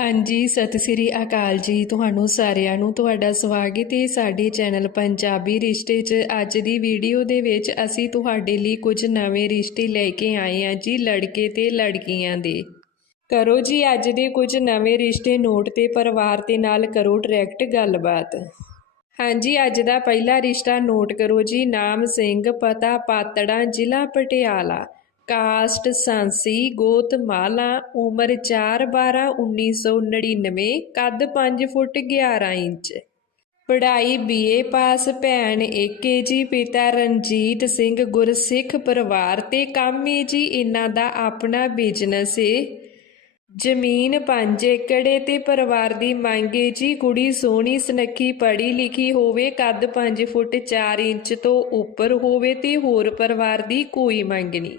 ਹਾਂਜੀ, ਸਤਿ ਸ੍ਰੀ ਅਕਾਲ ਜੀ। ਤੁਹਾਨੂੰ ਸਾਰਿਆਂ ਨੂੰ ਤੁਹਾਡਾ ਸਵਾਗਤ ਹੈ ਸਾਡੇ ਚੈਨਲ ਪੰਜਾਬੀ ਰਿਸ਼ਤੇ 'ਚ। ਅੱਜ ਦੀ ਵੀਡੀਓ ਦੇ ਵਿੱਚ ਅਸੀਂ ਤੁਹਾਡੇ ਲਈ ਕੁਝ ਨਵੇਂ ਰਿਸ਼ਤੇ ਲੈ ਕੇ ਆਏ ਹਾਂ ਜੀ, ਲੜਕੇ ਤੇ ਲੜਕੀਆਂ ਦੇ। ਕਰੋ ਜੀ ਅੱਜ ਦੇ ਕੁਝ ਨਵੇਂ ਰਿਸ਼ਤੇ, ਨੋਟ ਤੇ ਪਰਿਵਾਰ ਦੇ ਨਾਲ ਕਰੋ ਡਾਇਰੈਕਟ ਗੱਲਬਾਤ। ਹਾਂਜੀ, ਅੱਜ ਦਾ ਪਹਿਲਾ ਰਿਸ਼ਤਾ ਨੋਟ ਕਰੋ ਜੀ। ਨਾਮ ਸਿੰਘ, ਪਤਾ ਪਾਤੜਾ, ਜ਼ਿਲ੍ਹਾ ਪਟਿਆਲਾ। ਕਾਸਟ ਸਾਂਸੀ ਗੋਤ ਮਾਲਾ ਉਮਰ 4 12 1999 ਕੱਦ 5 ਫੁੱਟ 11 ਇੰਚ। ਪੜ੍ਹਾਈ ਬੀਏ ਪਾਸ ਭੈਣ ਏਕੇ ਜੀ, ਪਿਤਾ ਰਣਜੀਤ ਸਿੰਘ ਗੁਰਸਿੱਖ ਪਰਿਵਾਰ ਤੇ ਕੰਮ ਏ ਜੀ, ਇਹਨਾਂ ਦਾ ਆਪਣਾ ਬਿਜ਼ਨਸ ਏ। ਜ਼ਮੀਨ 5 ਏਕੜੇ ਤੇ ਪਰਿਵਾਰ ਦੀ ਮੰਗ ਏ ਜੀ, ਕੁੜੀ ਸੋਹਣੀ, ਸੁਨੱਖੀ ਪੜ੍ਹੀ ਲਿਖੀ ਹੋਵੇ, ਕੱਦ 5 ਫੁੱਟ 4 ਇੰਚ ਤੋਂ ਉੱਪਰ ਹੋਵੇ ਤੇ ਹੋਰ ਪਰਿਵਾਰ ਦੀ ਕੋਈ ਮੰਗ ਨਹੀਂ।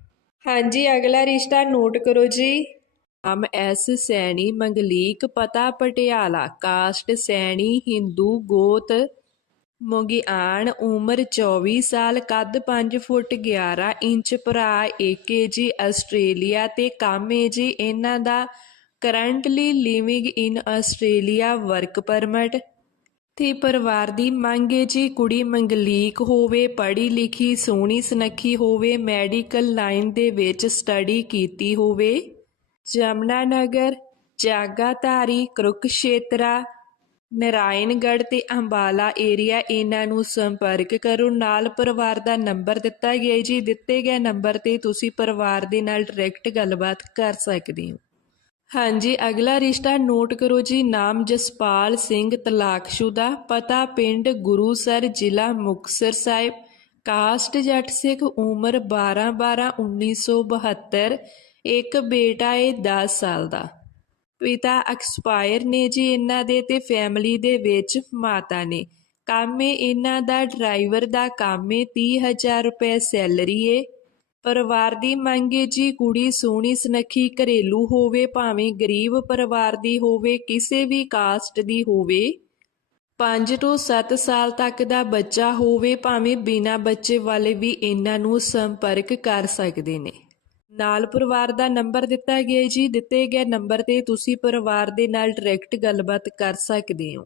ਹਾਂਜੀ, ਅਗਲਾ ਰਿਸ਼ਤਾ ਨੋਟ ਕਰੋ ਜੀ। ਨਾਮ ਐਸ ਸੈਣੀ ਮੰਗਲੀਕ ਪਤਾ ਪਟਿਆਲਾ, ਕਾਸਟ ਸੈਣੀ ਹਿੰਦੂ ਗੋਤ ਮੁਗਿਆਣ ਉਮਰ 24 ਸਾਲ, ਕੱਦ 5 ਫੁੱਟ 11 ਇੰਚ, ਭਰਾ ਏਕੇ ਜੀ, ਆਸਟ੍ਰੇਲੀਆ ਤੇ ਕੰਮ ਏ ਜੀ। ਇਹਨਾਂ ਦਾ currently living in Australia work permit. ਤੇ ਪਰਿਵਾਰ ਦੀ ਮੰਗ ਹੈ, ਜੀ ਕੁੜੀ ਮੰਗਲੀਕ ਹੋਵੇ, ਪੜ੍ਹੀ ਲਿਖੀ, ਸੋਹਣੀ ਸੁਨੱਖੀ ਹੋਵੇ, ਮੈਡੀਕਲ ਲਾਈਨ ਦੇ ਵਿੱਚ ਸਟੱਡੀ ਕੀਤੀ ਹੋਵੇ। ਜਮਨਾ ਨਗਰ, ਜਾਗਾਧਾਰੀ, ਕੁਰੂਕਸ਼ੇਤਰਾ, ਨਰਾਇਣਗੜ੍ਹ ਤੇ ਅੰਬਾਲਾ ਏਰੀਆ ਇਹਨਾਂ ਨੂੰ ਸੰਪਰਕ ਕਰੋ। ਨਾਲ ਪਰਿਵਾਰ ਦਾ ਨੰਬਰ ਦਿੱਤਾ ਗਿਆ ਜੀ। ਦਿੱਤੇ ਗਏ ਨੰਬਰ ਤੇ ਤੁਸੀਂ ਪਰਿਵਾਰ ਦੇ ਨਾਲ ਡਾਇਰੈਕਟ ਗੱਲਬਾਤ ਕਰ ਸਕਦੇ ਹੋ। ਹਾਂਜੀ, ਅਗਲਾ ਰਿਸ਼ਤਾ ਨੋਟ ਕਰੋ ਜੀ, ਨਾਮ ਜਸਪਾਲ ਸਿੰਘ ਤਲਾਕਸ਼ੁਦਾ ਪਤਾ ਪਿੰਡ ਗੁਰੂਸਰ, ਜ਼ਿਲ੍ਹਾ ਮੁਕਤਸਰ ਸਾਹਿਬ। ਕਾਸਟ ਜੱਟ ਸਿੱਖ, ਉਮਰ 12 12 1972 ਇੱਕ ਬੇਟਾ ਏ 10 ਸਾਲ ਦਾ। ਪਿਤਾ ਐਕਸਪਾਇਰ ਨੇ ਜੀ ਇਹਨਾਂ ਦੇ ਤੇ ਫੈਮਿਲੀ ਦੇ ਵਿੱਚ ਮਾਤਾ ਨੇ। ਕੰਮ ਏ ਇਹਨਾਂ ਦਾ, ਡਰਾਈਵਰ ਦਾ ਕੰਮ ਏ 30000 ਰੁਪਏ ਸੈਲਰੀ ਏ। ਪਰਿਵਾਰ ਦੀ ਮੰਗ ਏ ਜੀ ਕੁੜੀ ਸੋਹਣੀ ਸੁਨੱਖੀ ਘਰੇਲੂ ਹੋਵੇ, ਭਾਵੇਂ ਗਰੀਬ ਪਰਿਵਾਰ ਦੀ ਹੋਵੇ, ਕਿਸੇ ਵੀ ਕਾਸਟ ਦੀ ਹੋਵੇ। 5 ਤੋਂ 7 ਸਾਲ ਤੱਕ ਦਾ ਬੱਚਾ ਹੋਵੇ, ਭਾਵੇਂ ਬਿਨਾਂ ਬੱਚੇ ਵਾਲੇ ਵੀ ਇਹਨਾਂ ਨੂੰ ਸੰਪਰਕ ਕਰ ਸਕਦੇ ਨੇ। ਨਾਲ ਪਰਿਵਾਰ ਦਾ ਨੰਬਰ ਦਿੱਤਾ ਗਿਆ ਜੀ। ਦਿੱਤੇ ਗਏ ਨੰਬਰ ਤੇ ਤੁਸੀਂ ਪਰਿਵਾਰ ਦੇ ਨਾਲ ਡਾਇਰੈਕਟ ਗੱਲਬਾਤ ਕਰ ਸਕਦੇ ਹੋ।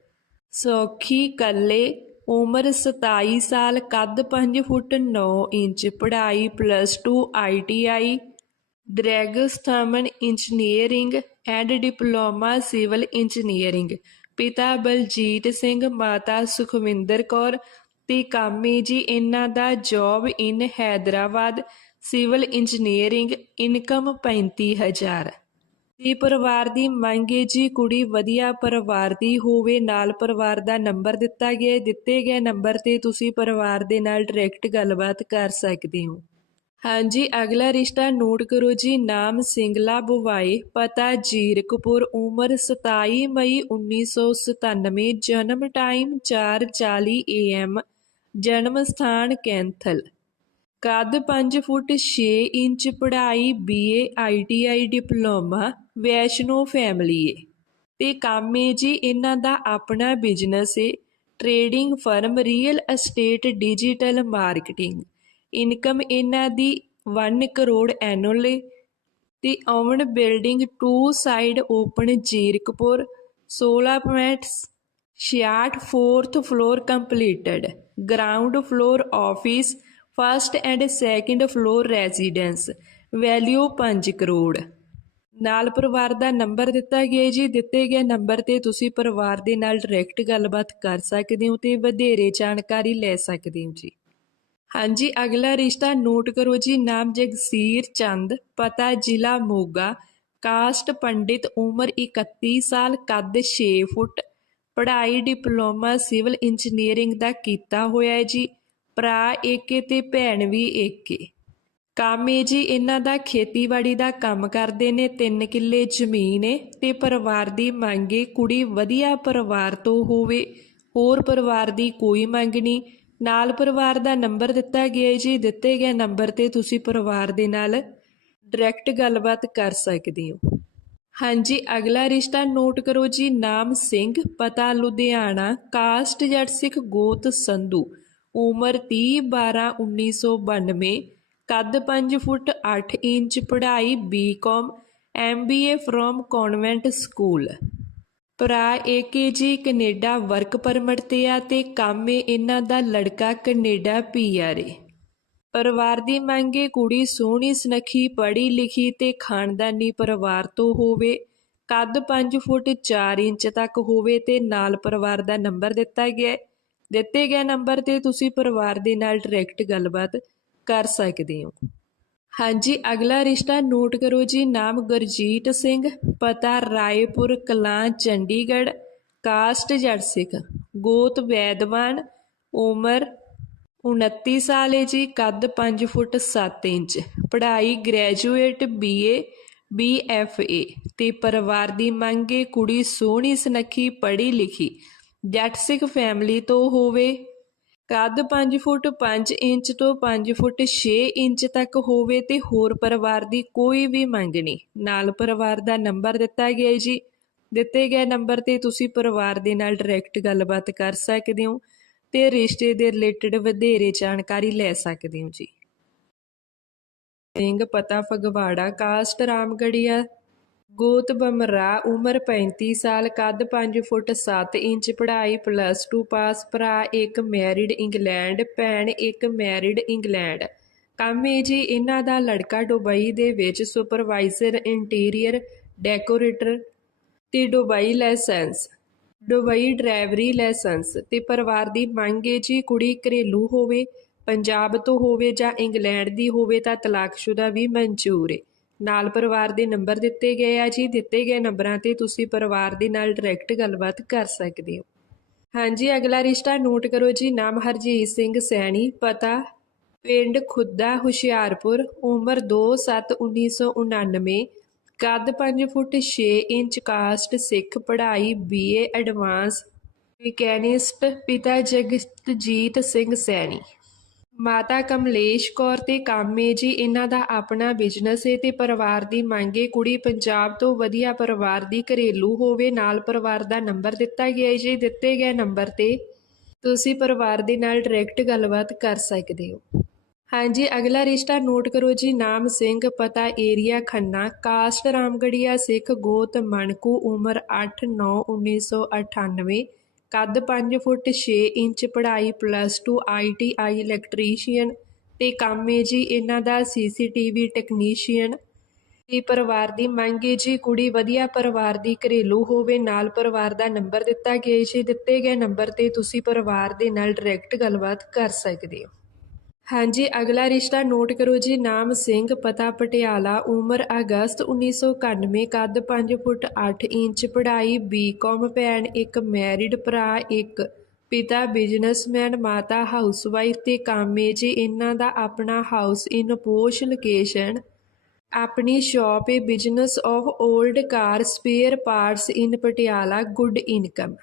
ਸੌਖੀ ਕੱਲੇ, ਉਮਰ 27 ਸਾਲ, ਕੱਦ 5 ਫੁੱਟ 9 ਇੰਚ, ਪੜ੍ਹਾਈ plus 2 ITI draughtsman engineering and diploma civil engineering. ਪਿਤਾ ਬਲਜੀਤ ਸਿੰਘ, ਮਾਤਾ ਸੁਖਵਿੰਦਰ ਕੌਰ ਤੇ ਕਾਮੀ ਜੀ ਇਹਨਾਂ ਦਾ job in Hyderabad, civil engineering income 35000 ਤੇ ਪਰਿਵਾਰ ਦੀ ਮੰਗ ਏ ਜੀ ਕੁੜੀ ਵਧੀਆ ਪਰਿਵਾਰ ਦੀ ਹੋਵੇ, ਨਾਲ ਪਰਿਵਾਰ ਦਾ ਨੰਬਰ ਦਿੱਤਾ ਗਿਆ ਦਿੱਤੇ ਗਏ ਨੰਬਰ ਤੇ ਤੁਸੀਂ ਪਰਿਵਾਰ ਦੇ ਨਾਲ ਡਾਇਰੈਕਟ ਗੱਲਬਾਤ ਕਰ ਸਕਦੇ ਹੋ। ਹਾਂਜੀ, ਅਗਲਾ ਰਿਸ਼ਤਾ ਨੋਟ ਕਰੋ ਜੀ, ਨਾਮ ਸਿੰਗਲਾ ਬੁਵਾਏ ਪਤਾ ਜੀਰਕਪੁਰ, ਉਮਰ 27 ਮਈ 1997 ਜਨਮ ਟਾਈਮ 4:40 AM ਜਨਮ ਸਥਾਨ ਕੈਂਥਲ। ਕੱਦ 5 ਫੁੱਟ 6 ਇੰਚ ਪੜ੍ਹਾਈ BA ITI diploma, Vaishno family ਏ। ਤੇ ਕੰਮ ਏ ਜੀ ਇਹਨਾਂ ਦਾ ਆਪਣਾ ਬਿਜ਼ਨਸ ਏ trading firm real estate digital marketing income ਇਹਨਾਂ ਦੀ 1 ਕਰੋੜ ਐਨੂਅਲ ਏ। ਤੇ own building 2 side open Zirakpur 16.66 fourth floor completed ground floor office first and second floor residence, value 5 crore. ਨਾਲ ਪਰਿਵਾਰ ਦਾ ਨੰਬਰ ਦਿੱਤਾ ਗਿਆ ਜੀ। ਦਿੱਤੇ ਗਏ ਨੰਬਰ ਤੇ ਤੁਸੀਂ ਪਰਿਵਾਰ ਦੇ ਨਾਲ ਡਾਇਰੈਕਟ ਗੱਲਬਾਤ ਕਰ ਸਕਦੇ ਹੋ ਤੇ ਵਧੇਰੇ ਜਾਣਕਾਰੀ ਲੈ ਸਕਦੇ ਹੋ ਜੀ। ਹਾਂਜੀ, ਅਗਲਾ ਰਿਸ਼ਤਾ ਨੋਟ ਕਰੋ ਜੀ। ਨਾਮ ਜਗਸੀਰ ਚੰਦ, ਪਤਾ ਜ਼ਿਲ੍ਹਾ ਮੋਗਾ। ਕਾਸਟ ਪੰਡਿਤ ਉਮਰ 31 ਸਾਲ, ਕੱਦ 6 ਫੁੱਟ। ਪੜ੍ਹਾਈ ਡਿਪਲੋਮਾ ਸਿਵਲ ਇੰਜੀਨੀਅਰਿੰਗ ਦਾ ਕੀਤਾ ਹੋਇਆ ਹੈ ਜੀ। ਭਰਾ ਏਕੇ ਤੇ ਭੈਣ ਵੀ ਏਕੇ। ਕੰਮ ਇਹ ਜੀ ਇਹਨਾਂ ਦਾ ਖੇਤੀਬਾੜੀ ਦਾ ਕੰਮ ਕਰਦੇ ਨੇ 3 ਕਿੱਲੇ ਜ਼ਮੀਨ ਏ ਤੇ ਪਰਿਵਾਰ ਦੀ ਮੰਗੇ ਕੁੜੀ ਵਧੀਆ ਪਰਿਵਾਰ ਤੋਂ ਹੋਵੇ, ਹੋਰ ਪਰਿਵਾਰ ਦੀ ਕੋਈ ਮੰਗ ਨਹੀਂ। ਨਾਲ ਪਰਿਵਾਰ ਦਾ ਨੰਬਰ ਦਿੱਤਾ ਗਿਆ ਜੀ, ਦਿੱਤੇ ਗਏ ਨੰਬਰ ਤੇ ਤੁਸੀਂ ਪਰਿਵਾਰ ਦੇ ਨਾਲ ਡਾਇਰੈਕਟ ਗੱਲਬਾਤ ਕਰ ਸਕਦੇ ਹੋ। ਹਾਂਜੀ, ਅਗਲਾ ਰਿਸ਼ਤਾ ਨੋਟ ਕਰੋ ਜੀ, ਨਾਮ ਸਿੰਘ, ਪਤਾ ਲੁਧਿਆਣਾ, ਕਾਸਟ ਜੱਟ ਸਿੱਖ ਗੋਤ ਸੰਧੂ। ਉਮਰ 30 12 1992 ਕੱਦ 5 ਫੁੱਟ 8 ਇੰਚ, ਪੜ੍ਹਾਈ BCom MBA from convent school ਭਰਾ ਏਕੇ ਜੀ ਕੈਨੇਡਾ ਵਰਕ ਪਰਮਿਟ ਤੇ ਆ ਤੇ ਕੰਮ ਏ ਇਹਨਾਂ ਦਾ ਲੜਕਾ ਕੈਨੇਡਾ ਪੀਆਰ ਏ। ਪਰਿਵਾਰ ਦੀ ਮੰਗੇ ਕੁੜੀ ਸੋਹਣੀ, ਸੁਨੱਖੀ, ਪੜ੍ਹੀ ਲਿਖੀ ਤੇ ਖਾਨਦਾਨੀ ਪਰਿਵਾਰ ਤੋਂ ਹੋਵੇ। ਕੱਦ 5 ਫੁੱਟ 4 ਇੰਚ ਤੱਕ ਹੋਵੇ ਤੇ ਨਾਲ ਪਰਿਵਾਰ ਦਾ ਨੰਬਰ ਦਿੱਤਾ ਗਿਆ ਹੈ। ਦਿੱਤੇ ਗਏ ਨੰਬਰ ਤੇ ਤੁਸੀਂ ਪਰਿਵਾਰ ਦੇ ਨਾਲ ਡਾਇਰੈਕਟ ਗੱਲਬਾਤ ਕਰ ਸਕਦੇ ਹੋ। ਹਾਂਜੀ, ਅਗਲਾ ਰਿਸ਼ਤਾ ਨੋਟ ਕਰੋ ਜੀ। ਨਾਮ ਗੁਰਜੀਤ ਸਿੰਘ, ਪਤਾ ਰਾਏਪੁਰ, ਕਲਾਂ, ਚੰਡੀਗੜ੍ਹ, ਕਾਸਟ ਜੜ ਸਿੱਖ ਗੋਤ ਵੈਦਵਾਨ, ਉਮਰ 29 ਸਾਲ ਹੈ ਜੀ, ਕੱਦ 5 ਫੁੱਟ 7 ਇੰਚ। ਪੜ੍ਹਾਈ ਗ੍ਰੈਜੂਏਟ ਬੀਏ ਬੀਐਫਏ ਤੇ ਪਰਿਵਾਰ ਦੀ ਮੰਗ ਮੰਗੇ ਕੁੜੀ ਸੋਹਣੀ, ਸੁਨੱਖੀ ਪੜ੍ਹੀ ਲਿਖੀ ਜੱਟ ਸਿੱਖ ਫੈਮਿਲੀ ਤੋਂ ਹੋਵੇ, ਕੱਦ 5 ਫੁੱਟ 5 ਇੰਚ ਤੋਂ 5 ਫੁੱਟ 6 ਇੰਚ ਤੱਕ ਹੋਵੇ ਤੇ ਹੋਰ ਪਰਿਵਾਰ ਦੀ ਕੋਈ ਵੀ ਮੰਗ ਨਹੀਂ। ਨਾਲ ਪਰਿਵਾਰ ਦਾ ਨੰਬਰ ਦਿੱਤਾ ਗਿਆ ਹੈ ਜੀ। ਦਿੱਤੇ ਗਏ ਨੰਬਰ ਤੇ ਤੁਸੀਂ ਪਰਿਵਾਰ ਦੇ ਨਾਲ ਡਾਇਰੈਕਟ ਗੱਲਬਾਤ ਕਰ ਸਕਦੇ ਹੋ ਤੇ ਰਿਸ਼ਤੇ ਦੇ ਰਿਲੇਟਡ ਵਧੇਰੇ ਜਾਣਕਾਰੀ ਲੈ ਸਕਦੇ ਹੋ ਜੀ। ਸਿੰਘ, ਪਤਾ, ਫਗਵਾੜਾ ਕਾਸਟ ਰਾਮਗੜੀਆ ਗੋਤ ਬਮਰਾ, ਉਮਰ 35 ਸਾਲ, ਕੱਦ ਪੰਜ ਫੁੱਟ ਸੱਤ ਇੰਚ, ਪੜ੍ਹਾਈ ਪਲੱਸ ਟੂ ਪਾਸ, ਭਰਾ ਇੱਕ ਮੈਰਿਡ ਇੰਗਲੈਂਡ, ਭੈਣ ਇੱਕ ਮੈਰਿਡ ਇੰਗਲੈਂਡ। ਕੰਮ ਇਹ ਜੀ, ਇਹਨਾਂ ਦਾ ਲੜਕਾ ਦੁਬਈ ਦੇ ਵਿੱਚ ਸੁਪਰਵਾਈਜ਼ਰ ਇੰਟੀਰੀਅਰ ਡੈਕੋਰੇਟਰ ਤੇ ਦੁਬਈ ਲਾਇਸੈਂਸ ਦੁਬਈ ਡਰਾਈਵਰੀ ਲਾਇਸੈਂਸ ਤੇ ਪਰਿਵਾਰ ਦੀ ਮੰਗ ਹੈ ਜੀ, ਕੁੜੀ ਘਰੇਲੂ ਹੋਵੇ, ਪੰਜਾਬ ਤੋਂ ਹੋਵੇ ਜਾਂ ਇੰਗਲੈਂਡ ਦੀ ਹੋਵੇ ਤਾਂ ਤਲਾਕਸ਼ੁਦਾ ਵੀ ਮਨਜ਼ੂਰ ਹੈ ਨਾਲ ਪਰਿਵਾਰ ਦੇ ਨੰਬਰ ਦਿੱਤੇ ਗਏ ਆ ਜੀ। ਦਿੱਤੇ ਗਏ ਨੰਬਰਾਂ ਤੇ ਤੁਸੀਂ ਪਰਿਵਾਰ ਦੇ ਨਾਲ ਡਾਇਰੈਕਟ ਗੱਲਬਾਤ ਕਰ ਸਕਦੇ ਹੋ। ਹਾਂਜੀ, ਅਗਲਾ ਰਿਸ਼ਤਾ ਨੋਟ ਕਰੋ ਜੀ। ਨਾਮ ਹਰਜੀਤ ਸਿੰਘ ਸੈਣੀ, ਪਤਾ ਪਿੰਡ ਖੁੱਦਾ, ਹੁਸ਼ਿਆਰਪੁਰ, ਉਮਰ 2/7/1999 ਕੱਦ 5 ਫੁੱਟ 6 ਇੰਚ ਕਾਸਟ ਸਿੱਖ, ਪੜ੍ਹਾਈ ਬੀਏ ਐਡਵਾਂਸ ਮਕੈਨਿਸਟ, ਪਿਤਾ ਜਗਤਜੀਤ ਸਿੰਘ ਸੈਣੀ। ਮਾਤਾ ਕਮਲੇਸ਼ ਕੌਰ ਤੇ ਕਾਮੇ ਜੀ, ਇਹਨਾਂ ਦਾ ਆਪਣਾ ਬਿਜ਼ਨਸ ਹੈ ਤੇ ਪਰਿਵਾਰ ਦੀ ਮੰਗੇ ਕੁੜੀ ਪੰਜਾਬ ਤੋਂ ਵਧੀਆ ਪਰਿਵਾਰ ਦੀ ਘਰੇਲੂ ਹੋਵੇ, ਨਾਲ ਪਰਿਵਾਰ ਦਾ ਨੰਬਰ ਦਿੱਤਾ ਗਿਆ ਹੈ ਜੀ, ਦਿੱਤੇ ਗਏ ਨੰਬਰ ਤੇ ਤੁਸੀਂ ਪਰਿਵਾਰ ਦੇ ਨਾਲ ਡਾਇਰੈਕਟ ਗੱਲਬਾਤ ਕਰ ਸਕਦੇ ਹੋ। ਹਾਂਜੀ, ਅਗਲਾ ਰਿਸ਼ਤਾ ਨੋਟ ਕਰੋ ਜੀ, ਨਾਮ ਸਿੰਘ, ਪਤਾ ਏਰੀਆ ਖੰਨਾ, ਕਾਸਟ, ਰਾਮਗੜੀਆ, ਸਿੱਖ, ਗੋਤ, ਮਣਕੂ, ਉਮਰ 8/9/1998 ਕੱਦ 5 ਫੁੱਟ 6 ਇੰਚ ਪੜ੍ਹਾਈ ਪਲੱਸ 2 ਆਈਟੀਆਈ ਇਲੈਕਟ੍ਰੀਸ਼ੀਅਨ ਤੇ ਕੰਮ ਹੈ ਜੀ ਇਹਨਾਂ ਦਾ ਸੀਸੀਟੀਵੀ ਟੈਕਨੀਸ਼ੀਅਨ ਤੇ ਪਰਿਵਾਰ ਦੀ ਮੰਗ ਹੈ ਜੀ, ਕੁੜੀ ਵਧੀਆ ਪਰਿਵਾਰ ਦੀ ਘਰੇਲੂ ਹੋਵੇ, ਨਾਲ ਪਰਿਵਾਰ ਦਾ ਨੰਬਰ ਦਿੱਤਾ ਗਿਆ ਹੈ ਜੀ। ਦਿੱਤੇ ਗਏ ਨੰਬਰ ਤੇ ਤੁਸੀਂ ਪਰਿਵਾਰ ਦੇ ਨਾਲ ਡਾਇਰੈਕਟ ਗੱਲਬਾਤ ਕਰ ਸਕਦੇ ਹੋ। ਹਾਂਜੀ, ਅਗਲਾ ਰਿਸ਼ਤਾ ਨੋਟ ਕਰੋ ਜੀ। ਨਾਮ ਸਿੰਘ, ਪਤਾ ਪਟਿਆਲਾ, ਉਮਰ ਅਗਸਤ 1991 ਕੱਦ 5 ਫੁੱਟ 8 ਇੰਚ, ਪੜ੍ਹਾਈ ਬੀਕਾਮ ਭੈਣ ਇੱਕ ਮੈਰਿਡ ਭਰਾ ਇੱਕ, ਪਿਤਾ ਬਿਜ਼ਨਸਮੈਨ ਮਾਤਾ ਹਾਊਸਵਾਈਫ ਤੇ ਕਾਮੇ ਜੀ। ਇਹਨਾਂ ਦਾ ਆਪਣਾ ਹਾਊਸ ਇਨ ਪੋਸ਼ ਲੋਕੇਸ਼ਨ ਆਪਣੀ ਸ਼ਾਪ ਹੈ business of old car spare parts in Patiala good income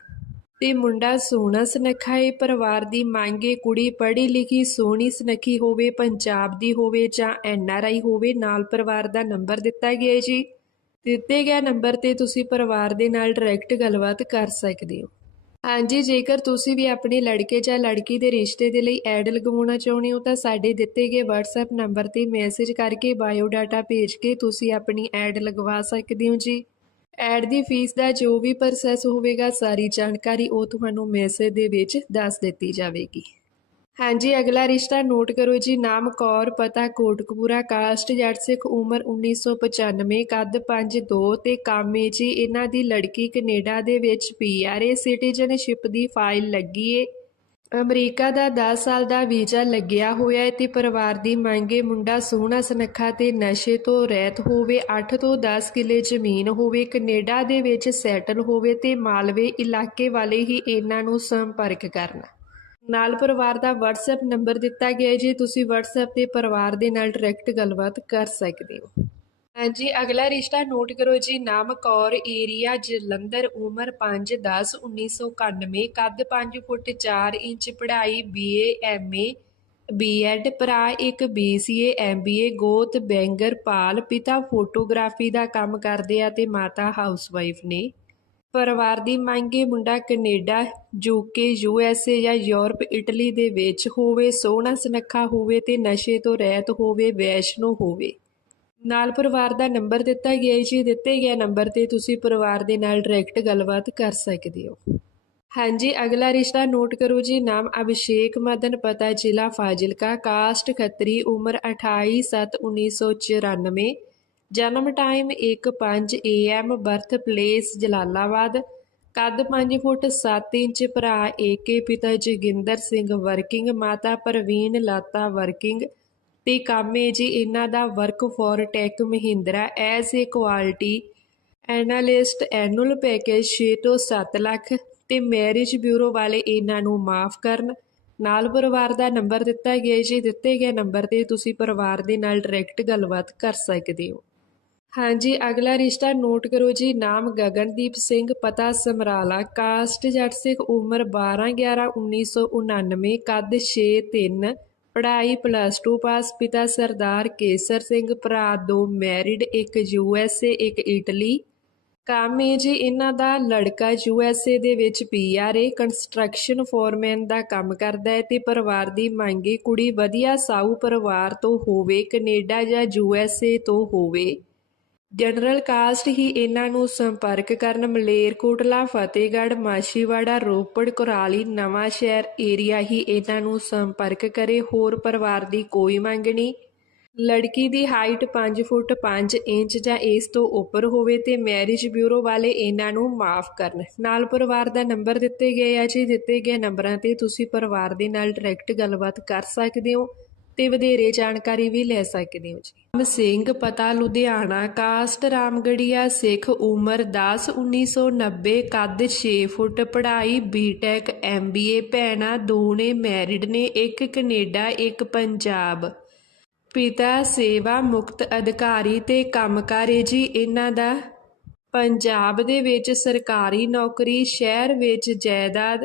ਤੇ ਮੁੰਡਾ ਸੋਹਣਾ ਸੁਨੱਖਾ ਏ, ਪਰਿਵਾਰ ਦੀ ਮੰਗ ਏ ਕੁੜੀ ਪੜ੍ਹੀ ਲਿਖੀ ਸੋਹਣੀ ਸੁਨੱਖੀ ਹੋਵੇ, ਪੰਜਾਬ ਦੀ ਹੋਵੇ ਜਾਂ ਐਨ ਆਰ ਆਈ ਹੋਵੇ, ਨਾਲ ਪਰਿਵਾਰ ਦਾ ਨੰਬਰ ਦਿੱਤਾ ਗਿਆ ਜੀ। ਦਿੱਤੇ ਗਏ ਨੰਬਰ ਤੇ ਤੁਸੀਂ ਪਰਿਵਾਰ ਦੇ ਨਾਲ ਡਾਇਰੈਕਟ ਗੱਲਬਾਤ ਕਰ ਸਕਦੇ ਹੋ। ਹਾਂਜੀ, ਜੇਕਰ ਤੁਸੀਂ ਵੀ ਆਪਣੇ ਲੜਕੇ ਜਾਂ ਲੜਕੀ ਦੇ ਰਿਸ਼ਤੇ ਦੇ ਲਈ ਐਡ ਲਗਵਾਉਣਾ ਚਾਹੁੰਦੇ ਹੋ, ਤਾਂ ਸਾਡੇ ਦਿੱਤੇ ਗਏ WhatsApp ਨੰਬਰ ਤੇ ਮੈਸੇਜ ਕਰਕੇ ਬਾਇਓ ਡਾਟਾ ਭੇਜ ਕੇ ਤੁਸੀਂ ਆਪਣੀ ਐਡ ਲਗਵਾ ਸਕਦੇ ਹੋ ਜੀ। ਐਡ ਦੀ ਫੀਸ ਦਾ ਜੋ ਵੀ ਪ੍ਰੋਸੈਸ ਹੋਵੇਗਾ, ਸਾਰੀ ਜਾਣਕਾਰੀ ਉਹ ਤੁਹਾਨੂੰ ਮੈਸੇਜ ਦੇ ਵਿੱਚ ਦੱਸ ਦਿੱਤੀ ਜਾਵੇਗੀ। ਹਾਂਜੀ, ਅਗਲਾ ਰਿਸ਼ਤਾ ਨੋਟ ਕਰੋ ਜੀ। ਨਾਮ ਕੌਰ, ਪਤਾ ਕੋਟਕਪੂਰਾ ਕਾਸਟ ਜੱਟ ਸਿੱਖ, ਉਮਰ 1995 ਕੱਦ 5'2 ਤੇ ਕੰਮ ਏ ਜੀ। ਇਹਨਾਂ ਦੀ ਲੜਕੀ ਕੈਨੇਡਾ ਦੇ ਵਿੱਚ ਪੀਆਰਏ ਸਿਟੀਜ਼ਨਸ਼ਿਪ ਦੀ ਫਾਈਲ ਲੱਗੀ ਏ। ਅਮਰੀਕਾ ਦਾ 10 ਸਾਲ ਦਾ ਵੀਜ਼ਾ ਲੱਗਿਆ ਹੋਇਆ ਹੈ ਤੇ ਪਰਿਵਾਰ ਦੀ ਮੰਗੇ ਮੁੰਡਾ ਸੋਹਣਾ, ਸੁਨੱਖਾ ਤੇ ਨਸ਼ੇ ਤੋਂ ਰਹਿਤ ਹੋਵੇ। 8 ਤੋਂ 10 ਕਿੱਲੇ ਜ਼ਮੀਨ ਹੋਵੇ, ਕੈਨੇਡਾ ਦੇ ਵਿੱਚ ਸੈਟਲ ਹੋਵੇ ਤੇ ਮਾਲਵੇ ਇਲਾਕੇ ਵਾਲੇ ਹੀ ਇਹਨਾਂ ਨੂੰ ਸੰਪਰਕ ਕਰਨ। ਨਾਲ ਪਰਿਵਾਰ ਦਾ WhatsApp ਨੰਬਰ ਦਿੱਤਾ ਗਿਆ ਹੈ। ਜੀ ਤੁਸੀਂ WhatsApp ਤੇ ਪਰਿਵਾਰ ਦੇ ਨਾਲ ਡਾਇਰੈਕਟ ਗੱਲਬਾਤ ਕਰ ਸਕਦੇ ਹੋ। ਹਾਂਜੀ, ਅਗਲਾ ਰਿਸ਼ਤਾ ਨੋਟ ਕਰੋ ਜੀ। ਨਾਮ ਕੌਰ ਏਰੀਆ ਜਲੰਧਰ, ਉਮਰ 5 10 1991 ਕੱਦ 5 ਫੁੱਟ 4 ਇੰਚ, ਪੜ੍ਹਾਈ BA MA ਬੀਐਡ ਭਰਾ ਇੱਕ BCA MBA ਗੋਤ, ਬੈਂਗਰ, ਪਾਲ, ਪਿਤਾ ਫੋਟੋਗ੍ਰਾਫੀ ਦਾ ਕੰਮ ਕਰਦੇ ਆ ਤੇ ਮਾਤਾ ਹਾਊਸਵਾਈਫ ਨੇ। ਪਰਿਵਾਰ ਦੀ ਮੰਗੇ ਮੁੰਡਾ ਕੈਨੇਡਾ ਯੂਕੇ ਯੂਐਸਏ ਜਾਂ ਯੂਰਪ, ਇਟਲੀ ਦੇ ਵਿੱਚ ਹੋਵੇ, ਸੋਹਣਾ ਸੁਨੱਖਾ ਹੋਵੇ ਤੇ ਨਸ਼ੇ ਤੋਂ ਰਹਿਤ ਹੋਵੇ, ਵੈਸ਼ਨੋ ਹੋਵੇ। ਨਾਲ ਪਰਿਵਾਰ ਦਾ ਨੰਬਰ ਦਿੱਤਾ ਗਿਆ ਹੈ ਜੀ। ਦਿੱਤੇ ਗਿਆ ਨੰਬਰ ਤੇ ਤੁਸੀਂ ਪਰਿਵਾਰ ਦੇ ਨਾਲ ਡਾਇਰੈਕਟ ਗੱਲਬਾਤ ਕਰ ਸਕਦੇ ਹੋ। ਹਾਂਜੀ, ਅਗਲਾ ਰਿਸ਼ਤਾ ਨੋਟ ਕਰੋ ਜੀ। ਨਾਮ ਅਭਿਸ਼ੇਕ ਮਦਨ, ਪਤਾ ਜ਼ਿਲ੍ਹਾ ਫਾਜ਼ਿਲਕਾ, ਕਾਸਟ ਖੱਤਰੀ, ਉਮਰ 28 7 1994 ਜਨਮ time 1:05 AM birth place Jalalabad. ਕੱਦ 5 ਫੁੱਟ 7 ਇੰਚ, ਭਰਾ ਏਕੇ ਪਿਤਾ ਜੋਗਿੰਦਰ ਸਿੰਘ ਵਰਕਿੰਗ ਮਾਤਾ ਪ੍ਰਵੀਨ, ਲਾਤਾ ਵਰਕਿੰਗ ਤੇ ਕੰਮ ਹੈ ਜੀ ਇਹਨਾਂ ਦਾ work for Tech Mahindra as a quality analyst annual package 6 ਤੋਂ 7 ਲੱਖ ਤੇ ਮੈਰਿਜ ਬਿਊਰੋ ਵਾਲੇ ਇਹਨਾਂ ਨੂੰ ਮਾਫ ਕਰਨ। ਨਾਲ ਪਰਿਵਾਰ ਦਾ ਨੰਬਰ ਦਿੱਤਾ ਗਿਆ ਜੀ। ਦਿੱਤੇ ਗਏ ਨੰਬਰ ਤੇ ਤੁਸੀਂ ਪਰਿਵਾਰ ਦੇ ਨਾਲ ਡਾਇਰੈਕਟ ਗੱਲਬਾਤ ਕਰ ਸਕਦੇ ਹੋ। ਹਾਂਜੀ, ਅਗਲਾ ਰਿਸ਼ਤਾ ਨੋਟ ਕਰੋ ਜੀ। ਨਾਮ ਗਗਨਦੀਪ ਸਿੰਘ, ਪਤਾ ਸਮਰਾਲਾ ਕਾਸਟ ਜੱਟ ਸਿੱਖ, ਉਮਰ 12 11 1999 ਕੱਦ 6 3 ਪੜ੍ਹਾਈ ਪਲੱਸ ਟੂ ਪਾਸ ਪਿਤਾ ਸਰਦਾਰ ਕੇਸਰ ਸਿੰਘ, ਭਰਾ ਦੋ ਮੈਰਿਡ ਇੱਕ ਯੂਐਸਏ ਇੱਕ ਇਟਲੀ ਕੰਮ ਹੈ ਜੀ ਇਹਨਾਂ ਦਾ ਲੜਕਾ ਯੂਐਸਏ ਦੇ ਵਿੱਚ ਪੀਆਰਏ ਕੰਸਟਰਕਸ਼ਨ ਫੋਰਮੈਨ ਦਾ ਕੰਮ ਕਰਦਾ ਹੈ ਤੇ ਪਰਿਵਾਰ ਦੀ ਮੰਗੀ ਕੁੜੀ ਵਧੀਆ ਸਾਊ ਪਰਿਵਾਰ ਤੋਂ ਹੋਵੇ, ਕੈਨੇਡਾ ਜਾਂ ਯੂਐਸਏ ਤੋਂ ਹੋਵੇ। ਜਨਰਲ ਕਾਸਟ ਹੀ ਇਹਨਾਂ ਨੂੰ ਸੰਪਰਕ ਕਰਨ ਮਲੇਰਕੋਟਲਾ ਫਤਿਹਗੜ੍ਹ, ਮਾਛੀਵਾੜਾ, ਰੋਪੜ, ਕੁਰਾਲੀ, ਨਵਾਂ ਸ਼ਹਿਰ ਏਰੀਆ ਹੀ ਇਹਨਾਂ ਨੂੰ ਸੰਪਰਕ ਕਰੇ। ਹੋਰ ਪਰਿਵਾਰ ਦੀ ਕੋਈ ਮੰਗ ਨਹੀਂ। ਲੜਕੀ ਦੀ ਹਾਈਟ 5 ਫੁੱਟ 5 ਇੰਚ ਜਾਂ ਇਸ ਤੋਂ ਉੱਪਰ ਹੋਵੇ ਤੇ ਮੈਰਿਜ ਬਿਊਰੋ ਵਾਲੇ ਇਹਨਾਂ ਨੂੰ ਮਾਫ ਕਰਨ। ਨਾਲ ਪਰਿਵਾਰ ਦਾ ਨੰਬਰ ਦਿੱਤੇ ਗਏ ਆ ਜੀ। ਦਿੱਤੇ ਗਏ ਨੰਬਰਾਂ ਤੇ ਤੁਸੀਂ ਪਰਿਵਾਰ ਦੇ ਨਾਲ ਡਾਇਰੈਕਟ ਗੱਲਬਾਤ ਕਰ ਸਕਦੇ ਹੋ। ਤੇ ਵਧੇਰੇ ਜਾਣਕਾਰੀ ਵੀ ਲੈ ਸਕਦੇ ਹੋ ਜੀ। ਰਾਮ ਸਿੰਘ, ਪਤਾ ਲੁਧਿਆਣਾ, ਕਾਸਟ ਰਾਮਗੜੀਆ, ਸਿੱਖ ਉਮਰ 10 1990 ਕੱਦ 6 ਫੁੱਟ, ਪੜ੍ਹਾਈ ਬੀਟੈਕ ਐਮਬੀਏ ਭੈਣਾਂ ਦੋ ਨੇ ਮੈਰਿਡ ਨੇ, ਇੱਕ ਕੈਨੇਡਾ, ਇੱਕ ਪੰਜਾਬ। ਪਿਤਾ ਸੇਵਾ ਮੁਕਤ ਅਧਿਕਾਰੀ ਤੇ ਕੰਮਕਾਰ ਹੈ ਜੀ ਇਹਨਾਂ ਦਾ। ਪੰਜਾਬ ਦੇ ਵਿੱਚ ਸਰਕਾਰੀ ਨੌਕਰੀ, ਸ਼ਹਿਰ ਵਿੱਚ ਜਾਇਦਾਦ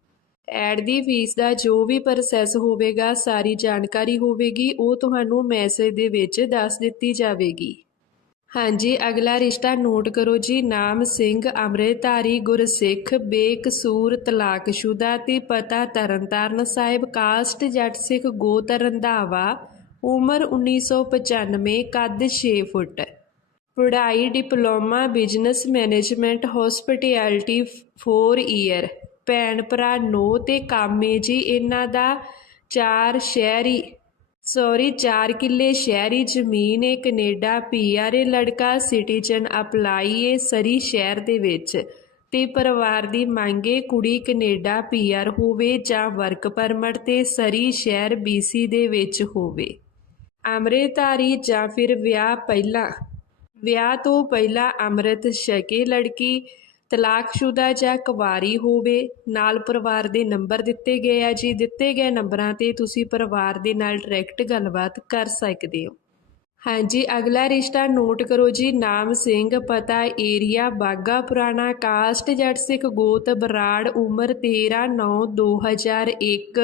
ਐਡ ਦੀ ਫੀਸ ਦਾ ਜੋ ਵੀ ਪ੍ਰੋਸੈਸ ਹੋਵੇਗਾ, ਸਾਰੀ ਜਾਣਕਾਰੀ ਹੋਵੇਗੀ, ਉਹ ਤੁਹਾਨੂੰ ਮੈਸੇਜ ਦੇ ਵਿੱਚ ਦੱਸ ਦਿੱਤੀ ਜਾਵੇਗੀ। ਹਾਂਜੀ, ਅਗਲਾ ਰਿਸ਼ਤਾ ਨੋਟ ਕਰੋ ਜੀ। ਨਾਮ ਸਿੰਘ, ਅੰਮ੍ਰਿਤਧਾਰੀ, ਗੁਰਸਿੱਖ, ਬੇਕਸੂਰ, ਤਲਾਕਸ਼ੁਦਾ ਤੇ ਪਤਾ ਤਰਨਤਾਰਨ ਸਾਹਿਬ, ਕਾਸਟ ਜੱਟ ਸਿੱਖ ਗੋਤ ਰੰਧਾਵਾ ਉਮਰ 1995 ਕੱਦ 6 ਫੁੱਟ। ਪੜ੍ਹਾਈ, diploma, business management hospitality 4 year ਭੈਣ ਭਰਾ ਨੋ ਤੇ ਕਾਮੇ ਜੀ, ਇਹਨਾਂ ਦਾ ਚਾਰ ਸ਼ਹਿਰੀ ਸੌਰੀ 4 ਕਿੱਲੇ ਸ਼ਹਿਰੀ ਜ਼ਮੀਨ ਏ ਕੈਨੇਡਾ ਏ ਲੜਕਾ ਸਿਟੀਜ਼ਨ ਅਪਲਾਈ ਏ ਸਰੀ ਸ਼ਹਿਰ ਦੇ ਵਿੱਚ ਤੇ ਪਰਿਵਾਰ ਦੀ ਮੰਗ ਏ ਕੁੜੀ ਕੈਨੇਡਾ, ਪੀਆਰ ਹੋਵੇ ਜਾਂ ਵਰਕ ਪਰਮਿਟ ਤੇ ਸਰੀ ਸ਼ਹਿਰ ਬੀਸੀ ਦੇ ਵਿੱਚ ਹੋਵੇ। ਅੰਮ੍ਰਿਤਧਾਰੀ ਜਾਂ ਫਿਰ ਵਿਆਹ ਪਹਿਲਾਂ, ਵਿਆਹ ਤੋਂ ਪਹਿਲਾਂ ਅੰਮ੍ਰਿਤ ਛਕੇ ਲੜਕੀ ਤਲਾਕਸ਼ੁਦਾ ਜਾਂ ਕੁਵਾਰੀ ਹੋਵੇ, ਨਾਲ ਪਰਿਵਾਰ ਦੇ ਨੰਬਰ ਦਿੱਤੇ ਗਏ ਆ ਜੀ। ਦਿੱਤੇ ਗਏ ਨੰਬਰਾਂ ਤੇ ਤੁਸੀਂ ਪਰਿਵਾਰ ਦੇ ਨਾਲ ਡਾਇਰੈਕਟ ਗੱਲਬਾਤ ਕਰ ਸਕਦੇ ਹੋ। ਹਾਂਜੀ, ਅਗਲਾ ਰਿਸ਼ਤਾ ਨੋਟ ਕਰੋ ਜੀ। ਨਾਮ ਸਿੰਘ, ਪਤਾ ਏਰੀਆ ਬਾਗਾ ਪੁਰਾਣਾ, ਕਾਸਟ ਜੱਟ ਸਿੱਖ, ਗੋਤ ਬਰਾੜ, ਉਮਰ 13 9 2001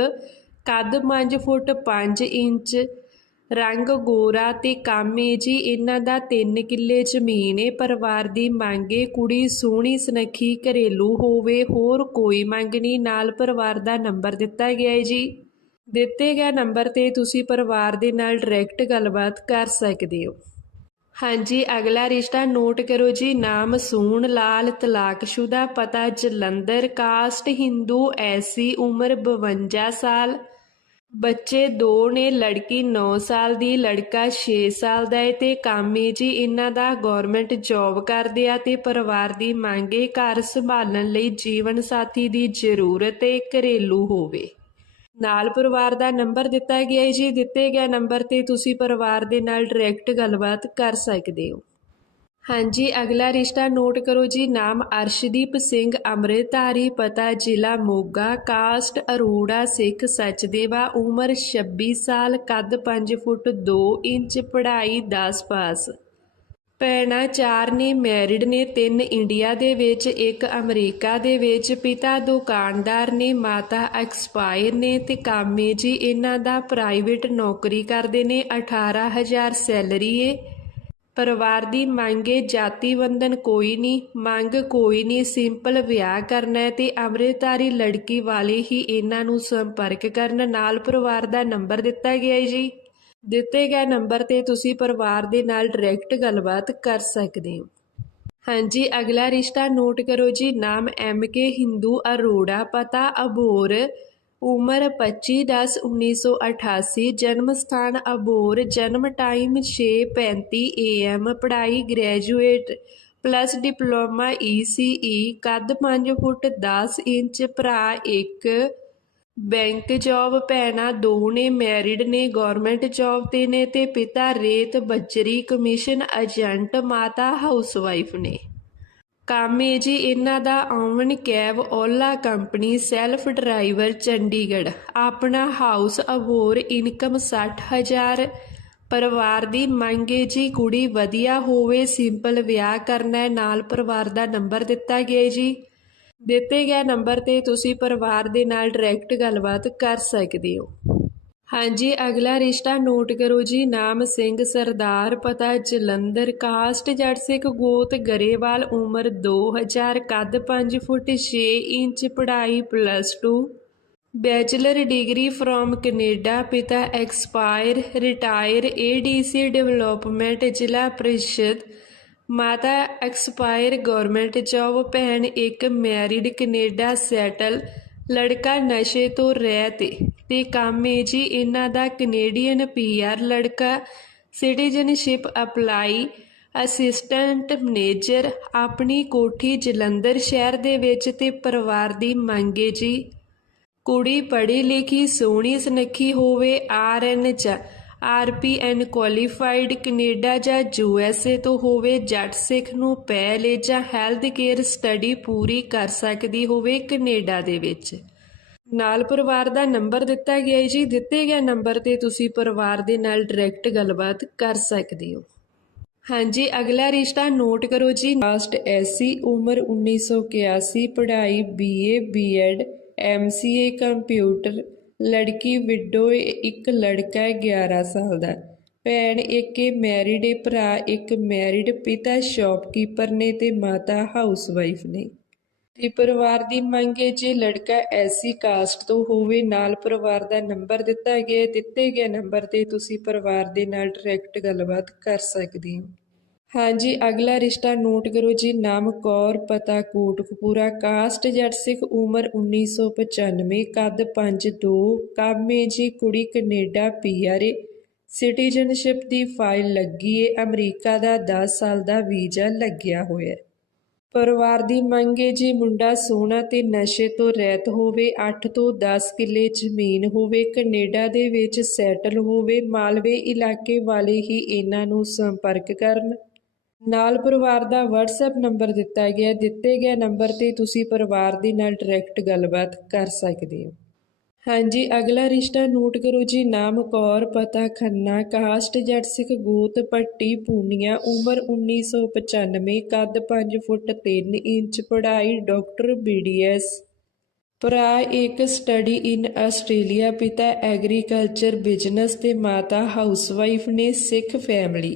ਕੱਦ 5 ਫੁੱਟ 5 ਇੰਚ ਰੰਗ ਗੋਰਾ ਤੇ ਕਾਮੇ ਜੀ, ਇਹਨਾਂ ਦਾ ਤਿੰਨ ਕਿੱਲੇ ਜ਼ਮੀਨ ਏ। ਪਰਿਵਾਰ ਦੀ ਮੰਗੇ ਕੁੜੀ ਸੋਹਣੀ ਸੁਨੱਖੀ ਘਰੇਲੂ ਹੋਵੇ, ਹੋਰ ਕੋਈ ਮੰਗ ਨਹੀਂ। ਨਾਲ ਪਰਿਵਾਰ ਦਾ ਨੰਬਰ ਦਿੱਤਾ ਗਿਆ ਹੈ ਜੀ। ਦਿੱਤੇ ਗਏ ਨੰਬਰ ਤੇ ਤੁਸੀਂ ਪਰਿਵਾਰ ਦੇ ਨਾਲ ਡਾਇਰੈਕਟ ਗੱਲਬਾਤ ਕਰ ਸਕਦੇ ਹੋ। ਹਾਂਜੀ, ਅਗਲਾ ਰਿਸ਼ਤਾ ਨੋਟ ਕਰੋ ਜੀ। ਨਾਮ ਸੂਣ, ਲਾਲ, ਤਲਾਕਸ਼ੁਦਾ, ਪਤਾ ਜਲੰਧਰ, ਕਾਸਟ ਹਿੰਦੂ, ਐਸੀ ਉਮਰ 52 ਸਾਲ। ਬੱਚੇ ਦੋ ਨੇ, ਲੜਕੀ 9 ਸਾਲ ਦੀ, ਲੜਕਾ 6 ਸਾਲ ਦਾ ਹੈ ਤੇ ਕਾਮੀ ਜੀ ਇਹਨਾਂ ਦਾ ਗਵਰਨਮੈਂਟ ਜੌਬ ਕਰਦੇ ਆ ਤੇ ਪਰਿਵਾਰ ਦੀ ਮੰਗ ਮੰਗੇ ਘਰ ਸੰਭਾਲਣ ਲਈ ਜੀਵਨ ਸਾਥੀ ਦੀ ਜ਼ਰੂਰਤ ਹੈ ਘਰੇਲੂ ਹੋਵੇ। ਨਾਲ ਪਰਿਵਾਰ ਦਾ ਨੰਬਰ ਦਿੱਤਾ ਗਿਆ ਹੈ ਜੀ, ਦਿੱਤੇ ਗਏ ਨੰਬਰ ਤੇ ਤੁਸੀਂ ਪਰਿਵਾਰ ਦੇ ਨਾਲ ਡਾਇਰੈਕਟ ਗੱਲਬਾਤ ਕਰ ਸਕਦੇ ਹੋ। ਹਾਂਜੀ, ਅਗਲਾ ਰਿਸ਼ਤਾ ਨੋਟ ਕਰੋ ਜੀ। ਨਾਮ ਅਰਸ਼ਦੀਪ ਸਿੰਘ, ਅੰਮ੍ਰਿਤਧਾਰੀ, ਪਤਾ ਜ਼ਿਲ੍ਹਾ ਮੋਗਾ। ਕਾਸਟ ਅਰੋੜਾ ਸਿੱਖ ਸਚਦੇਵਾ, ਉਮਰ 26 ਸਾਲ, ਕੱਦ 5 ਫੁੱਟ 2 ਇੰਚ, ਪੜ੍ਹਾਈ 10 ਪਾਸ। ਭੈਣਾਂ ਚਾਰ ਨੇ ਮੈਰਿਡ ਨੇ, ਤਿੰਨ ਇੰਡੀਆ ਦੇ ਵਿੱਚ, ਇੱਕ ਅਮਰੀਕਾ ਦੇ ਵਿੱਚ। ਪਿਤਾ ਦੁਕਾਨਦਾਰ ਨੇ, ਮਾਤਾ ਐਕਸਪਾਇਰ ਨੇ ਤੇ ਕਾਮੇ ਜੀ, ਇਹਨਾਂ ਦਾ ਪ੍ਰਾਈਵੇਟ ਨੌਕਰੀ ਕਰਦੇ ਨੇ। 18000 ਸੈਲਰੀ ਏ। ਪਰਿਵਾਰ ਦੀ ਮੰਗੇ ਜਾਤੀ ਬੰਧਨ ਕੋਈ ਨਹੀਂ ਮੰਗ ਕੋਈ ਨਹੀਂ ਸਿੰਪਲ ਵਿਆਹ ਕਰਨਾ ਹੈ ਤੇ ਅੰਮ੍ਰਿਤਧਾਰੀ ਲੜਕੀ ਵਾਲੇ ਹੀ ਇਹਨਾਂ ਨੂੰ ਸੰਪਰਕ ਕਰਨ। ਨਾਲ ਪਰਿਵਾਰ ਦਾ ਨੰਬਰ ਦਿੱਤਾ ਗਿਆ ਹੈ ਜੀ। ਦਿੱਤੇ ਗਏ ਨੰਬਰ ਤੇ ਤੁਸੀਂ ਪਰਿਵਾਰ ਦੇ ਨਾਲ ਡਾਇਰੈਕਟ ਗੱਲਬਾਤ ਕਰ ਸਕਦੇ ਹੋ। ਹਾਂਜੀ, ਅਗਲਾ ਰਿਸ਼ਤਾ ਨੋਟ ਕਰੋ ਜੀ। ਨਾਮ ਐਮ ਕੇ ਹਿੰਦੂ ਅਰੋੜਾ, ਪਤਾ ਅਬੋਰ ਉਮਰ 25/10/1988 ਜਨਮ ਸਥਾਨ ਅਬੋਰ, ਜਨਮ ਟਾਈਮ 6:35 AM ਪੜ੍ਹਾਈ graduate plus diploma E C E, ਕੱਦ ਪੰਜ ਫੁੱਟ ਦਸ ਇੰਚ, ਭਰਾ 1 ਬੈਂਕ ਜੌਬ ਭੈਣਾਂ ਦੋ ਨੇ, ਮੈਰਿਡ ਨੇ ਗਵਰਨਮੈਂਟ ਜੌਬ ਤੇ ਨੇ ਤੇ ਪਿਤਾ ਰੇਤ ਬੱਜਰੀ ਕਮਿਸ਼ਨ ਏਜੰਟ, ਮਾਤਾ ਹਾਊਸਵਾਈਫ ਨੇ। ਕਾਮੇ ਜੀ ਇਹਨਾਂ ਦਾ own cab Ola company self driver Chandigarh. ਆਪਣਾ ਹਾਊਸ ਅਬੋਰ ਇਨਕਮ 60000 ਪਰਿਵਾਰ ਦੀ ਮੰਗੇ ਜੀ ਕੁੜੀ ਵਧੀਆ ਹੋਵੇ ਸਿੰਪਲ ਵਿਆਹ ਕਰਨਾ ਹੈ, ਨਾਲ ਪਰਿਵਾਰ ਦਾ ਨੰਬਰ ਦਿੱਤਾ ਗਿਆ ਜੀ। ਦਿੱਤੇ ਗਏ ਨੰਬਰ ਤੇ ਤੁਸੀਂ ਪਰਿਵਾਰ ਦੇ ਨਾਲ ਡਾਇਰੈਕਟ ਗੱਲਬਾਤ ਕਰ ਸਕਦੇ ਹੋ। ਹਾਂਜੀ, ਅਗਲਾ ਰਿਸ਼ਤਾ ਨੋਟ ਕਰੋ ਜੀ। ਨਾਮ ਸਿੰਘ, ਸਰਦਾਰ, ਪਤਾ ਜਲੰਧਰ। ਕਾਸਟ ਜੱਟ ਸਿੱਖ ਗੋਤ ਗਰੇਵਾਲ, ਉਮਰ 2000 ਕੱਦ 5 ਫੁੱਟ 6 ਇੰਚ, ਪੜ੍ਹਾਈ plus 2 bachelor degree from Canada, ਪਿਤਾ ਐਕਸਪਾਇਰ ਰਿਟਾਇਰ ਏਡੀਸੀ ਡਿਵੈਲਪਮੈਂਟ ਜ਼ਿਲ੍ਹਾ ਪ੍ਰੀਸ਼ਦ। ਮਾਤਾ ਐਕਸਪਾਇਰ ਗਵਰਨਮੈਂਟ ਜੌਬ ਭੈਣ ਇੱਕ ਮੈਰਿਡ ਕੈਨੇਡਾ ਸੈਟਲ ਲੜਕਾ ਨਸ਼ੇ ਤੋਂ ਰਹਿਤ ਏ ਤੇ ਕਾਮੇ ਜੀ ਇਹਨਾਂ ਦਾ ਕੈਨੇਡੀਅਨ ਪੀਆਰ ਲੜਕਾ ਸਿਟੀਜ਼ਨਸ਼ਿਪ ਅਪਲਾਈ ਅਸਿਸਟੈਂਟ ਮੈਨੇਜਰ ਆਪਣੀ ਕੋਠੀ ਜਲੰਧਰ ਸ਼ਹਿਰ ਦੇ ਵਿੱਚ ਤੇ ਪਰਿਵਾਰ ਦੀ ਮੰਗੇ ਜੀ। ਕੁੜੀ ਪੜ੍ਹੀ ਲਿਖੀ, ਸੋਹਣੀ, ਸੁਨੱਖੀ ਹੋਵੇ ਆਰਐਨ ਚ ਆਰਪੀਐਨ ਕੁਆਲੀਫਾਈਡ ਕੈਨੇਡਾ ਜਾਂ ਯੂਐਸਏ ਤੋਂ ਹੋਵੇ, ਜੱਟ ਸਿੱਖ ਨੂੰ ਪਹਿਲੇ ਜਾਂ ਹੈਲਥ ਕੇਅਰ ਸਟੱਡੀ ਪੂਰੀ ਕਰ ਸਕਦੀ ਹੋਵੇ ਕੈਨੇਡਾ ਦੇ ਵਿੱਚ। ਨਾਲ ਪਰਿਵਾਰ ਦਾ ਨੰਬਰ ਦਿੱਤਾ ਗਿਆ ਹੈ ਜੀ। ਦਿੱਤੇ ਗਏ ਨੰਬਰ ਤੇ ਤੁਸੀਂ ਪਰਿਵਾਰ ਦੇ ਨਾਲ ਡਾਇਰੈਕਟ ਗੱਲਬਾਤ ਕਰ ਸਕਦੇ ਹੋ। ਹਾਂਜੀ, ਅਗਲਾ ਰਿਸ਼ਤਾ ਨੋਟ ਕਰੋ ਜੀ। ਕਾਸਟ ਐਸੀ ਉਮਰ 1981 ਪੜ੍ਹਾਈ ਬੀਏ ਬੀਐਡ ਐਮਸੀਏ ਕੰਪਿਊਟਰ ਲੜਕੀ ਵਿਡੋ ਇੱਕ ਲੜਕਾ ਹੈ 11 ਸਾਲ ਦਾ। ਭੈਣ ਇੱਕ ਮੈਰਿਡ ਹੈ ਭਰਾ, ਇੱਕ ਮੈਰਿਡ ਪਿਤਾ ਸ਼ਾਪਕੀਪਰ ਨੇ ਤੇ ਮਾਤਾ ਹਾਊਸਵਾਈਫ ਨੇ। ਤੇ ਪਰਿਵਾਰ ਦੀ ਮੰਗ ਹੈ, ਜੇ ਲੜਕਾ ਐਸੀ ਕਾਸਟ ਤੋਂ ਹੋਵੇ, ਨਾਲ ਪਰਿਵਾਰ ਦਾ ਨੰਬਰ ਦਿੱਤਾ ਗਿਆ, ਦਿੱਤੇ ਗਏ ਨੰਬਰ ਤੇ ਤੁਸੀਂ ਪਰਿਵਾਰ ਦੇ ਨਾਲ ਡਾਇਰੈਕਟ ਗੱਲਬਾਤ ਕਰ ਸਕਦੇ ਹੋ। ਹਾਂਜੀ, ਅਗਲਾ ਰਿਸ਼ਤਾ ਨੋਟ ਕਰੋ ਜੀ, ਨਾਮ ਕੌਰ, ਪਤਾ ਕੋਟਕਪੂਰਾ ਕਾਸਟ, ਜੱਟ ਸਿੱਖ, ਉਮਰ 1995 ਕੱਦ 5'2 ਕਾਮੇ ਜੀ, ਕੁੜੀ ਕੈਨੇਡਾ ਪੀਆਰਏ ਸਿਟੀਜ਼ਨਸ਼ਿਪ ਦੀ ਫਾਈਲ ਲੱਗੀ ਏ, ਅਮਰੀਕਾ ਦਾ 10 ਸਾਲ ਦਾ ਵੀਜ਼ਾ ਲੱਗਿਆ ਹੋਇਆ। ਹੈ ਪਰਿਵਾਰ ਦੀ ਮੰਗ ਮੰਗੇ ਜੀ, ਮੁੰਡਾ ਸੋਹਣਾ ਤੇ ਨਸ਼ੇ ਤੋਂ ਰਹਿਤ ਹੋਵੇ 8 ਤੋਂ 10 ਕਿੱਲੇ ਜ਼ਮੀਨ ਹੋਵੇ, ਕੈਨੇਡਾ ਦੇ ਵਿੱਚ ਸੈਟਲ ਹੋਵੇ, ਮਾਲਵੇ ਇਲਾਕੇ ਵਾਲੇ ਹੀ ਇਹਨਾਂ ਨੂੰ ਸੰਪਰਕ ਕਰਨ। ਨਾਲ ਪਰਿਵਾਰ ਦਾ WhatsApp ਨੰਬਰ ਦਿੱਤਾ ਗਿਆ, ਦਿੱਤੇ ਗਏ ਨੰਬਰ ਤੇ ਤੁਸੀਂ ਪਰਿਵਾਰ ਦੇ ਨਾਲ ਡਾਇਰੈਕਟ ਗੱਲਬਾਤ ਕਰ ਸਕਦੇ ਹੋ। ਹਾਂਜੀ, ਅਗਲਾ ਰਿਸ਼ਤਾ ਨੋਟ ਕਰੋ ਜੀ, ਨਾਮ ਕੌਰ, ਪਤਾ ਖੰਨਾ, ਕਾਸਟ ਜੱਟ ਸਿੱਖ ਗੋਤ, ਪੱਟੀ, ਪੂਨੀਆ, ਉਮਰ 1995 ਕੱਦ 5 ਫੁੱਟ 3 ਇੰਚ, ਪੜ੍ਹਾਈ ਡਾਕਟਰ ਬੀਡੀਐਸ ਭਰਾ ਇੱਕ ਸਟੱਡੀ ਇਨ ਆਸਟ੍ਰੇਲੀਆ ਪਿਤਾ ਐਗਰੀਕਲਚਰ ਬਿਜ਼ਨਸ ਤੇ ਮਾਤਾ ਹਾਊਸਵਾਈਫ ਨੇ ਸਿੱਖ ਫੈਮਿਲੀ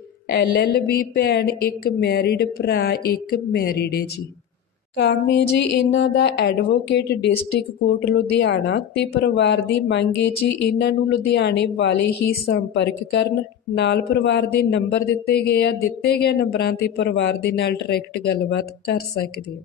ਐਲਐਲਬੀ ਭੈਣ ਇੱਕ ਮੈਰਿਡ ਭਰਾ, ਇੱਕ ਮੈਰਿਡ ਹੈ ਜੀ। ਕੰਮ ਹੈ ਜੀ, ਇਹਨਾਂ ਦਾ ਐਡਵੋਕੇਟ ਡਿਸਟ੍ਰਿਕਟ ਕੋਰਟ ਲੁਧਿਆਣਾ ਤੇ ਪਰਿਵਾਰ ਦੀ ਮੰਗ ਹੈ ਜੀ ਇਹਨਾਂ ਨੂੰ ਲੁਧਿਆਣੇ ਵਾਲੇ ਹੀ ਸੰਪਰਕ ਕਰਨ। ਨਾਲ ਪਰਿਵਾਰ ਦੇ ਨੰਬਰ ਦਿੱਤੇ ਗਏ ਆ, ਦਿੱਤੇ ਗਏ ਨੰਬਰਾਂ ਤੇ ਪਰਿਵਾਰ ਦੇ ਨਾਲ ਡਾਇਰੈਕਟ ਗੱਲਬਾਤ ਕਰ ਸਕਦੇ ਹੋ